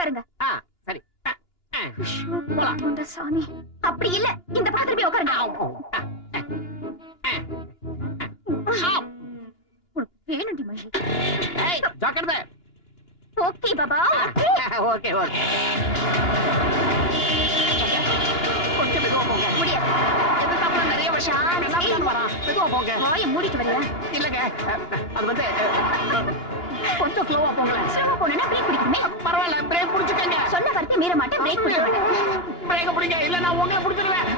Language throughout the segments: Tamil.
உட்காருங்க. சரி சாமி, அப்படி இல்ல இந்த பக்கத்துல போய் உட்காருங்க. வேணுண்டி மகி. ஜாக்கிரதை. ஓகே பாபா. Okay okay. கொஞ்சம் மெதுவா போங்க. முடியாது. எதுக்கு நிறைய வருஷம் வரான். மெதுவா போங்க. வாயை மூடிட்டு வரியா? இல்லங்க, அது வந்து கொஞ்சம் ஸ்லோவா போங்களேன். ஸ்லோவா போனா பிரேக் பிடிக்குமே. பரவாயில்ல, பிரேக் பிடிச்சுக்கங்க. சொன்ன வார்த்தை மீற மாட்டேன், பிரேக் பிடிக்க மாட்டேன். பிரேக் பிடிங்க, இல்ல நான் உங்களை பிடிச்சிருவேன்.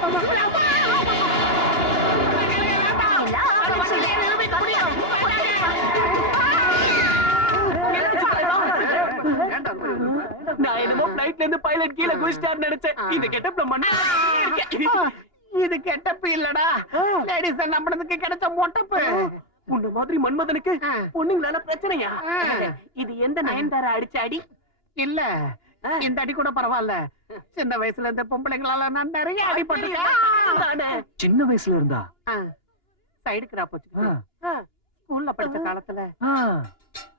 நான் என்னமோ பிளைட்ல இருந்து பைலட் கீழே குதிச்சிட்டாரு நினைச்சேன். இந்த கெட்டப்ல மண்ணே. இது கெட்டப்பு இல்லடா, லேடிஸ் நம்புறதுக்கு கிடைச்ச மொட்டப்பு. உன்ன மாதிரி மன்மதனுக்கு பொண்ணுங்களால பிரச்சனையா? இது எந்த நயன்தாரா அடிச்ச அடி இல்ல, இந்த அடி கூட பரவாயில்ல. சின்ன வயசுல இருந்த பொம்பளைங்களால நான் நிறைய அடிபட்டிருக்கேன். சின்ன வயசுல இருந்தா சைடு கிராப் வச்சு ஸ்கூல்ல படிச்ச காலத்துல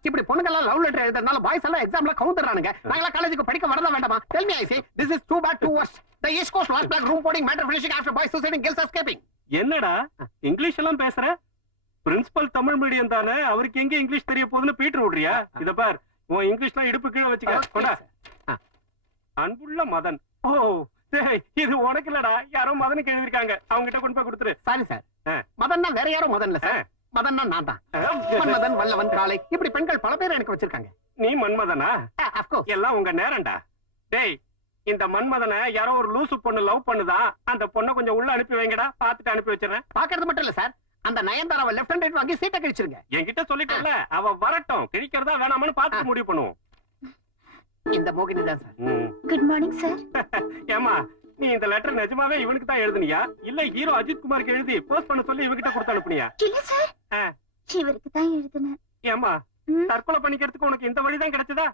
இப்படி பொண்ணுங்கெல்லாம் லவ் லெட்டர் எழுதுறதுனால பாய்ஸ் எல்லாம் எக்ஸாம்ல கவுந்தறானுங்க. நாங்களா காலேஜுக்கு படிக்க வரல வேண்டாமா? Tell me, I say, this is too bad, too worse. The East Coast last black room boarding matter finishing after boys suiciding, girls escaping. என்னடா இங்கிலீஷ் எல்லாம் பேசுற? பிரின்சிபல் தமிழ் மீடியம் தானே, அவருக்கு எங்க இங்கிலீஷ் தெரிய போகுதுன்னு பீட்டர் விடுறியா? இத பார், உன் இங்கிலீஷ்லாம் இடுப்பு கீழே வச்சுக்க. கொண்டா. அன்புள்ள மதன். ஓ இது உனக்கு இல்லடா, யாரோ மதனுக்கு எழுதிருக்காங்க. அவங்க கிட்ட கொண்டு போய் கொடுத்துரு. சாரி சார், மதன்னா வேற யாரோ மதன் இல்ல சார். மதன்னா நான் தான். மன்மதன், வல்லவன், காளை, இப்படி பெண்கள் பல பேர் எனக்கு வச்சிருக்காங்க. நீ மன்மதனா? of course. எல்லாம் உங்க நேரம்டா. டேய், இந்த மன்மதனை யாரோ ஒரு லூசு பொண்ணு லவ் பண்ணுதா, அந்த பொண்ணை கொஞ்சம் உள்ள அனுப்பி வைங்கடா, பாத்துட்டு அனுப்பி வச்சிடறேன். பாக்குறது மட்டும் இல்ல சார், அந்த நயன்தாராவை லெஃப்ட் ஹேண்ட் ரைட் வாங்கி சீட்டை கழிச்சிருங்க. என்கிட்ட சொல்லிட்டேன்ல, அவ வரட்டும், கிழிக்கிறதா வேணாமனு பாத்துட்டு முடிவு பண்ணுவோம். இந்த மோகினி தான் சார். Good morning sir. ஏமா, நீ இந்த லெட்டர் நிஜமாவே இவனுக்கு தான் எழுதுனியா, இல்ல ஹீரோ அஜித் குமாருக்கு எழுதி போஸ்ட் பண்ண சொல்லி இவகிட்ட கொடுத்து அனுப்புனியா? இல்ல சார், இவருக்கு தான் எழுதுனேன். ஏமா, தற்கொலை பண்ணிக்கிறதுக்கு உனக்கு இந்த வழிதான் கிடைச்சதா?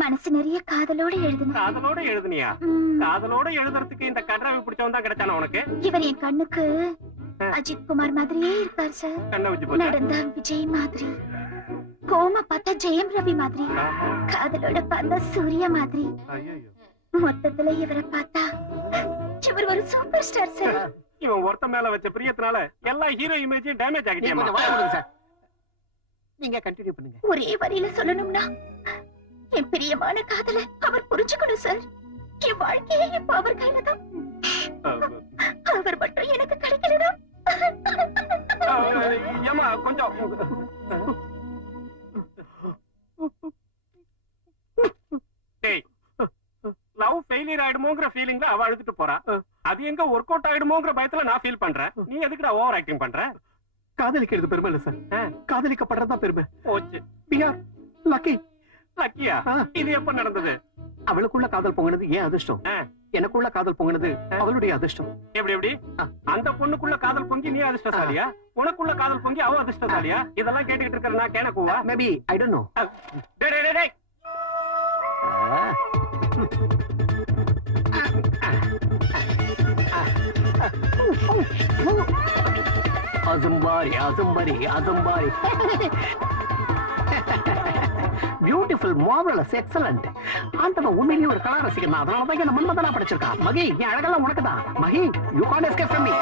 மனசு நிறைய காதலோட எழுதுனேன். காதலோட எழுதுனியா? காதலோட எழுதுறதுக்கு இந்த கட்ராவி பிடிச்சவன் தான் கிடைச்சானா உனக்கு? இவர் என் கண்ணுக்கு அஜித் குமார் மாதிரியே இருக்கார் சார். கண்ண வச்சு போச்சு. நடந்தா விஜய் மாதிரி, கோம பார்த்தா ஜெயம் ரவி மாதிரி, காதலோட பார்த்தா சூர்யா மாதிரி. மொத்தத்துல இவரை பார்த்தா இவர் ஒரு சூப்பர் ஸ்டார் சார். இவன் ஒருத்த மேல வச்ச பிரியத்தினால எல்லா ஹீரோ இமேஜும் டேமேஜ் ஆகிட்டேமா. சார், நீங்க கண்டினியூ பண்ணுங்க. ஒரே வரியில சொல்லணும்னா, என் பிரியமான காதல அவர் புரிஞ்சுக்கணும் சார். என் வாழ்க்கையே இப்ப அவர் கையில தான். அவர் மட்டும் எனக்கு கிடைக்கலனா ஏமா கொஞ்சம் லவ் ஃபெயிலியர் ஆயிடுமோங்கிற ஃபீலிங்ல அவ அழுதுட்டு போறா. அது எங்க ஒர்க் அவுட் ஆயிடுமோங்கிற பயத்துல நான் ஃபீல் பண்றேன். நீ எதுக்குடா ஓவர் ஆக்டிங் பண்ற? காதலிக்கிறது பெருமை இல்ல சார், காதலிக்கப்படுறதுதான் பெருமை. போச்சு. லக்கி. லக்கியா? இது எப்ப நடந்தது? அவளுக்குள்ள காதல் பொங்கினது ஏன் அதிர்ஷ்டம், எனக்குள்ள காதல் பொங்கினது அவளுடைய அதிர்ஷ்டம். எப்படி எப்படி? அந்த பொண்ணுக்குள்ள காதல் பொங்கி நீ அதிர்ஷ்டசாலியா, உனக்குள்ள காதல் பொங்கி அவ அதிர்ஷ்டசாலியா? இதெல்லாம் கேட்டுக்கிட்டு இருக்கிற நான் கேனக்குவா? Maybe, I don't know. டேய் அசம்பாரி அசம்பாரி அசம்பாரி. Beautiful, marvellous, excellent. ஆண்டவன் உண்மையிலேயே ஒரு கலா ரசிகன். அதனால தான் என்ன மன்மதனா படிச்சிருக்கான். மகி, என் அழகெல்லாம் உனக்குதான். மகி, you can't escape from me.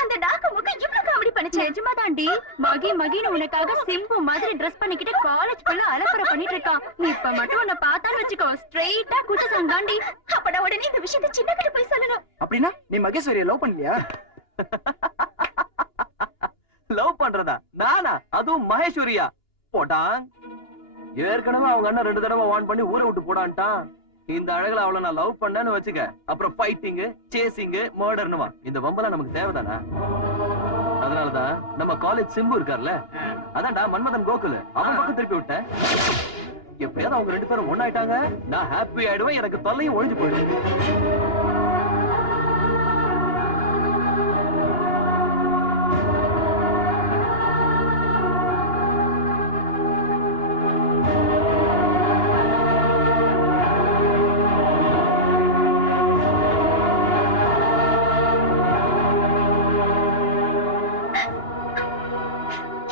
அந்த டாக்கு முக இவ்ளோ காமெடி பண்ணுச்சு. நிஜமா தாண்டி, மகி மகின்னு உனக்காக சிம்பு மாதிரி ட்ரெஸ் பண்ணிக்கிட்டு காலேஜ் ஃபுல்லா அலப்பற பண்ணிட்டு இருக்கான். நீ இப்ப மட்டும் உன்னை பார்த்தான்னு வச்சுக்கோ, ஸ்ட்ரெயிட்டா குச்சசாங் தாண்டி. அப்படா உடனே இந்த விஷயத்தை சின்ன கிட்ட போய் சொல்லணும். அப்படின்னா நீ மகேஸ்வரியை லவ் பண்ணலையா? லவ் பண்றதா? நானா? அதுவும் மகேஸ்வரியா? போட்டான். ஏற்கனவே அவங்க அண்ணன் 2 தடவை வான் பண்ணி ஊரை விட்டு போடான்ட்டான். இந்த அழகுல அவளை நான் லவ் பண்ணேன்னு வச்சுக்க, அப்புறம் ஃபைட்டிங், சேசிங், மர்டர்னுவா. இந்த வம்பெல்லாம் நமக்கு தேவைதானா? அதனாலதான் நம்ம காலேஜ் சிம்பு இருக்கார்ல, அதான்டா மன்மதன் கோகுல், அவன் பக்கம் திருப்பி விட்டேன். எப்படியாவது அவங்க 2 பேரும் ஒண்ணாயிட்டாங்க, நான் ஹாப்பி ஆயிடுவேன், எனக்கு தொல்லையும் ஒழிஞ்சு போயிடும்.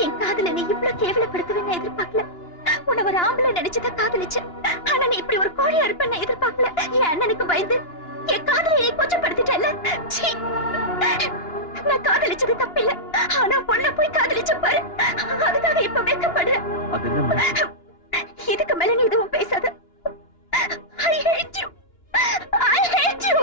என் காதல நீ இவ்வளவு கேவலப்படுத்துவேன்னு எதிர்பார்க்கல. உன்னை உன்னை ஒரு ஆம்பளை நினைச்சுதான் காதலிச்சேன். ஆனா நீ இப்படி ஒரு கோழியா இருப்பேன்னு எதிர்பார்க்கல. என் அண்ணனுக்கு பயந்து என் காதலை நீ கொச்சப்படுத்திட்டல. நான் காதலிச்சது தப்பில்ல, ஆனா பொண்ணை போய் காதலிச்ச பாரு, அதுக்காக இப்ப வெட்கப்படுறேன். இதுக்கு மேல நீ எதுவும் பேசாத. I hate you. I hate you.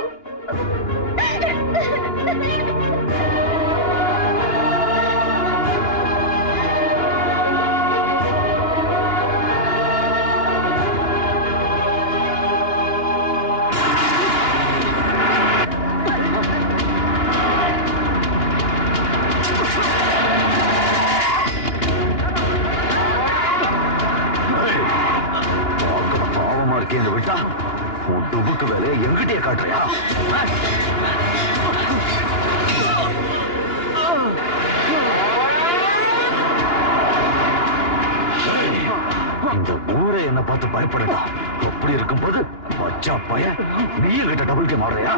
விட்டா உன் துபுக்கு வேலையை எங்கிட்டே காட்டுறியா? இந்த ஊரே என்ன பார்த்து பயப்படுதா? அப்படி இருக்கும்போது பச்சா பையன் நீ கிட்ட டபுள் கேம் ஆடுறியா?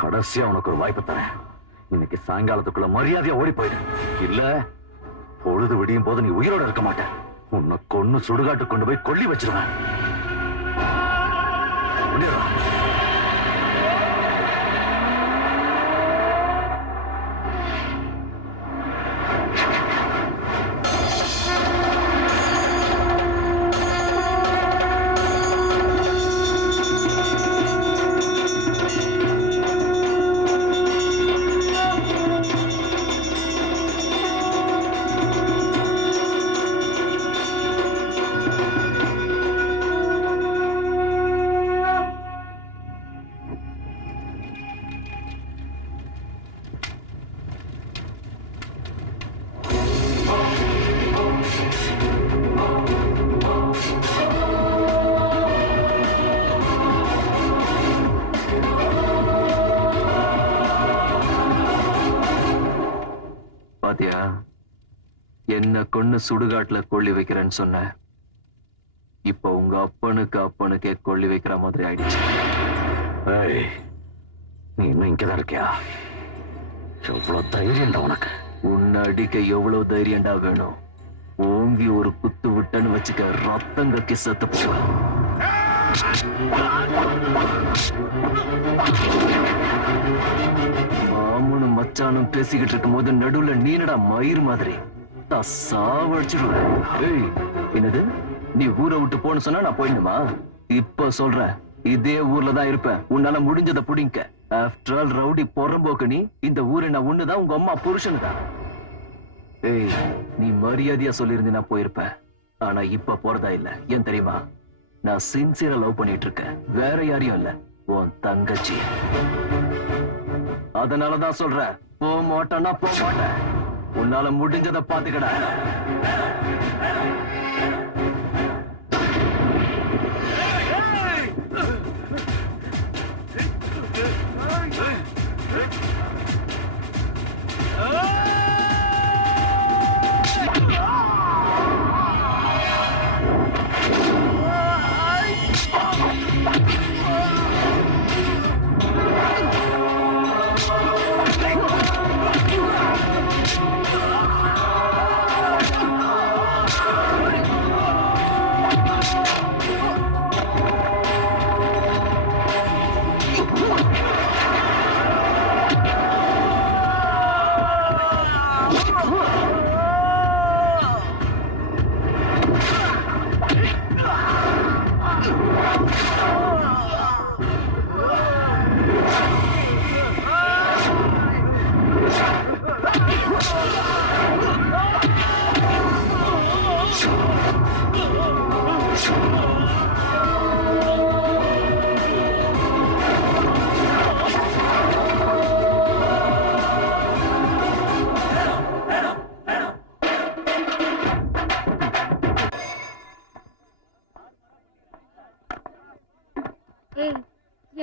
கடைசியா உனக்கு ஒரு வாய்ப்பு தரேன். இன்னைக்கு சாயங்காலத்துக்குள்ள மரியாதையா ஓடி போயிடு. இல்ல பொழுது விடியும் போது நீ உயிரோட இருக்க மாட்ட. உன்னை கொன்னு சுடுகாட்டு கொண்டு போய் கொல்லி வச்சிருவேன். என்ன கொன்னு சுடுகாட்டுல கொள்ளி வைக்கிறேன்னு சொன்ன. இப்ப உங்க அப்பனுக்கே கொள்ளி வைக்கிற மாதிரி ஆயிடுச்சு. நீ இன்னும் இங்கதான் இருக்கியா? எவ்வளவு தைரியம்டா உனக்கு? உன்னை அடிக்க எவ்வளவு தைரியம்டா வேணும்? ஓங்கி ஒரு குத்து விட்டன்னு வச்சுக்க, ரத்தம் கக்கி செத்து போவ. மாமனும் மச்சானும் பேசிக்கிட்டு இருக்கும் போது நடுவுல நீனடா மயிர் மாதிரி சாவடிச்சிருவேன். என்னது, நீ ஊரை விட்டு போன்னு சொன்னா நான் போயிடுமா? இப்ப சொல்றேன், இதே ஊர்ல தான் இருப்பேன். உன்னால முடிஞ்சதை புடிங்க. ஆஃப்டர் ஆல் ரவுடி பொறம்போக்கு நீ. இந்த ஊரை நான் ஒண்ணுதான், உங்க அம்மா புருஷன் தான். ஏய், நீ மரியாதையா சொல்லிருந்து நான் போயிருப்பேன். ஆனா இப்ப போறதா இல்ல. ஏன் தெரியுமா? நான் சின்சியரா லவ் பண்ணிட்டு இருக்கேன். வேற யாரையும் இல்ல, உன் தங்கச்சி. அதனாலதான் சொல்றேன், போக மாட்டேன்னா போக மாட்டேன். உன்னால முடிஞ்சதை பாத்துக்கடா.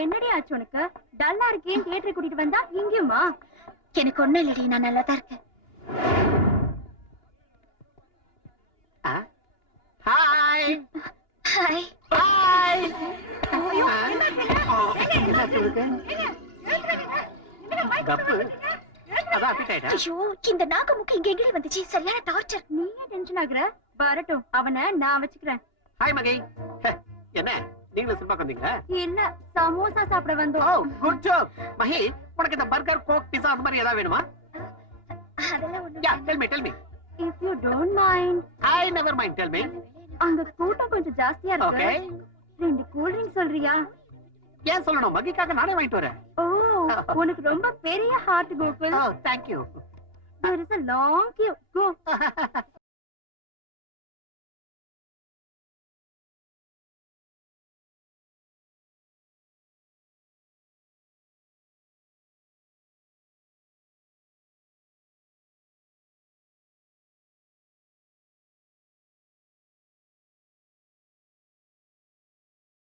என்னடி ஆச்சு உனக்கு? டல்லா இருக்கேன் தியேட்டருக்கு கூட்டிட்டு வந்தா இங்கேயுமா? எனக்கு ஒண்ணும் இல்லடி, நான் நல்லா தான் இருக்கேன். கப்பு அதான் appetite ஆ? ஐயோ இந்த நாக்கு முக்கு இங்க எங்கடி வந்துச்சு சரியான டார்ச்சர் நீயே டென்ஷன் ஆகுற வரட்டும் அவனை நான் வச்சுக்கிறேன் ஹாய் மகி ஹே, என்ன நீங்களும் சினிமாக்கு வந்தீங்களா இல்ல சமோசா சாப்பிட ஓ வந்தோம் குட் ஜாப் மகி உனக்கு இந்த பர்கர் கோக் பிஸா அந்த மாதிரி ஏதாவது வேணுமா அதெல்லாம் ஒண்ணு yeah tell me if you don't mind I never mind tell me அங்க கூட்டம் கொஞ்சம் ஜாஸ்தியா ஓகே இருக்கு 2 கூல் ட்ரிங்க் சொல்றியா ஏன் சொல்லணும் மகிக்காக நானே வாங்கிட்டு வரேன் ஓ உனக்கு ரொம்ப பெரிய ஹார்ட் கோகுல் ஓ thank you there is a long queue go